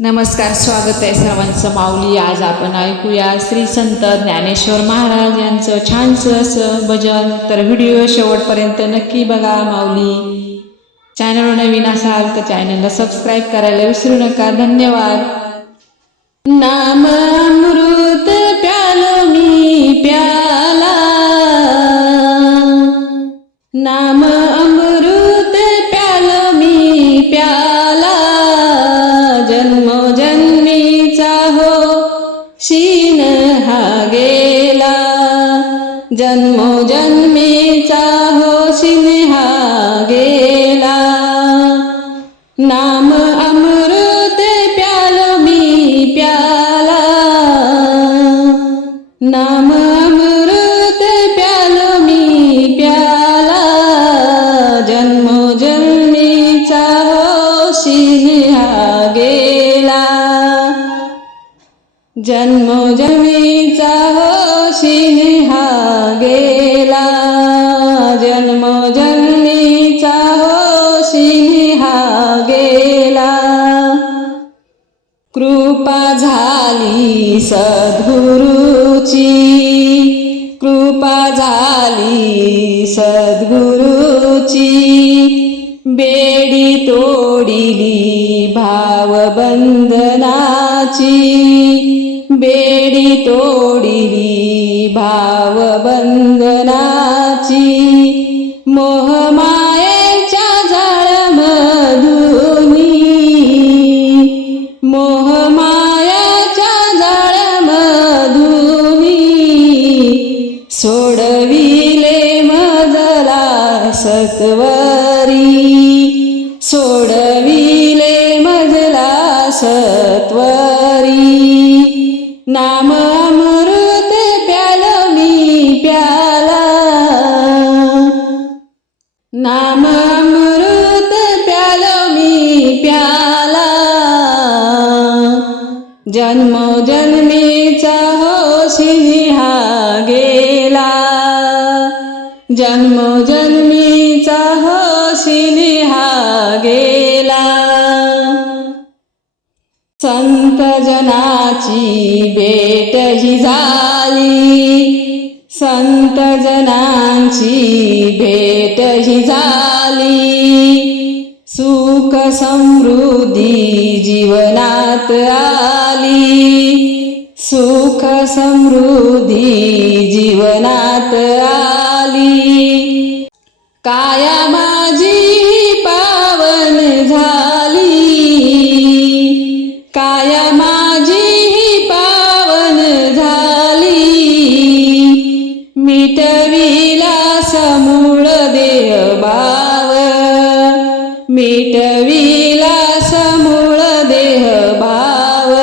नमस्कार स्वागत आहे सर्वांचं. माऊली आज आपण ऐकूया श्री संत ज्ञानेश्वर महाराज यांचं छानसं असं भजन. तर व्हिडिओ शेवटपर्यंत नक्की बघा माऊली. चॅनल नवीन असाल तर चॅनलला सबस्क्राईब करायला विसरू नका. धन्यवाद. नाम अमृत प्यालो मी प्याला. नाम हा गेला. जन्मोजन्मीचा हो शीन हा गेला. नाम अमृत प्यालो मी प्याला. नाम जन्मोजन्मीचा हो शिहा गेला. जन्मोजन्मीचा हो शिहा गेला. कृपा झाली सद्गुरुची. कृपा झाली सद्गुरुची. बेडी तोडिली भावबंधनाची. बेडी तोडिली भावबंधनाची मोहमायेच्या जाळमधुनी मोहमायाच्या जाळमधुनी सोडविले मजला सत्वरी. सोडविले मजला सत्वरी. जन्मोजन्मीचा हो सिंहा गेला जन्मोजन्मीचा हो सिंहा गेला. संत जनाची भेट ही झाली. संत जनांची भेट ही झाली. सुख समृद्धी जीवनात आ समृद्धी जीवनात आली. काया माझी पावन झाली. काया माझी पावन झाली. मिटविला समूळ देह भाव. मिटविला समूळ देह भाव.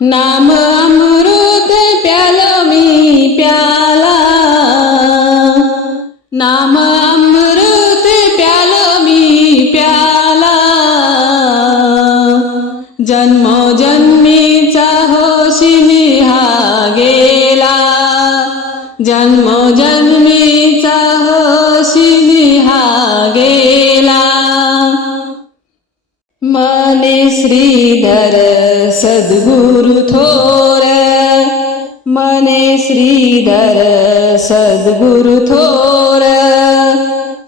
नाम राम अमृत प्यालो मी प्याला। जन्मोजन्मीचा होशी हा गेला। जन्मोजन्मीचा होशी हा गेला। मने श्रीधर सद्गुरु थोर मने श्रीधर सद्गुरु थोर।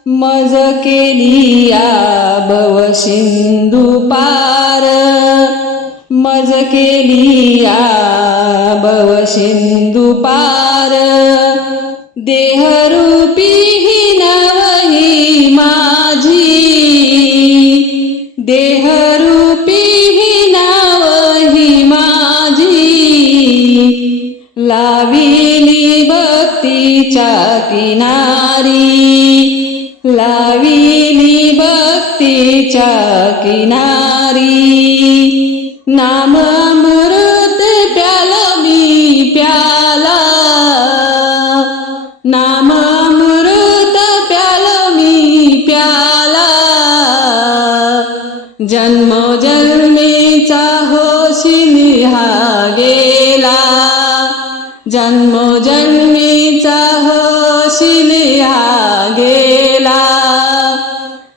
मज केली भव सिंधू पार. मज केली भव सिंधू पार. देहरूपी ही नवही माझी. देहरू नदीच्या किनारी लाविली भक्तीच्या किनारी. नाम मृत प्यालो मी प्याला. नाम मृत प्यालो मी प्याला. जन्मोजन्मीचा होशी हा गेला. जन्मो जन्मे होशिलिया गेला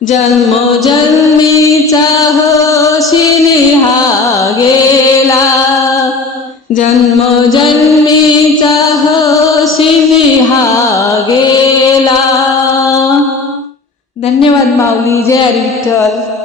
जन्मोजन्मीचा होशिलिया गेला जन्मोजन्मीचा होशिलिया गेला धन्यवाद माऊली जय विठ्ठल.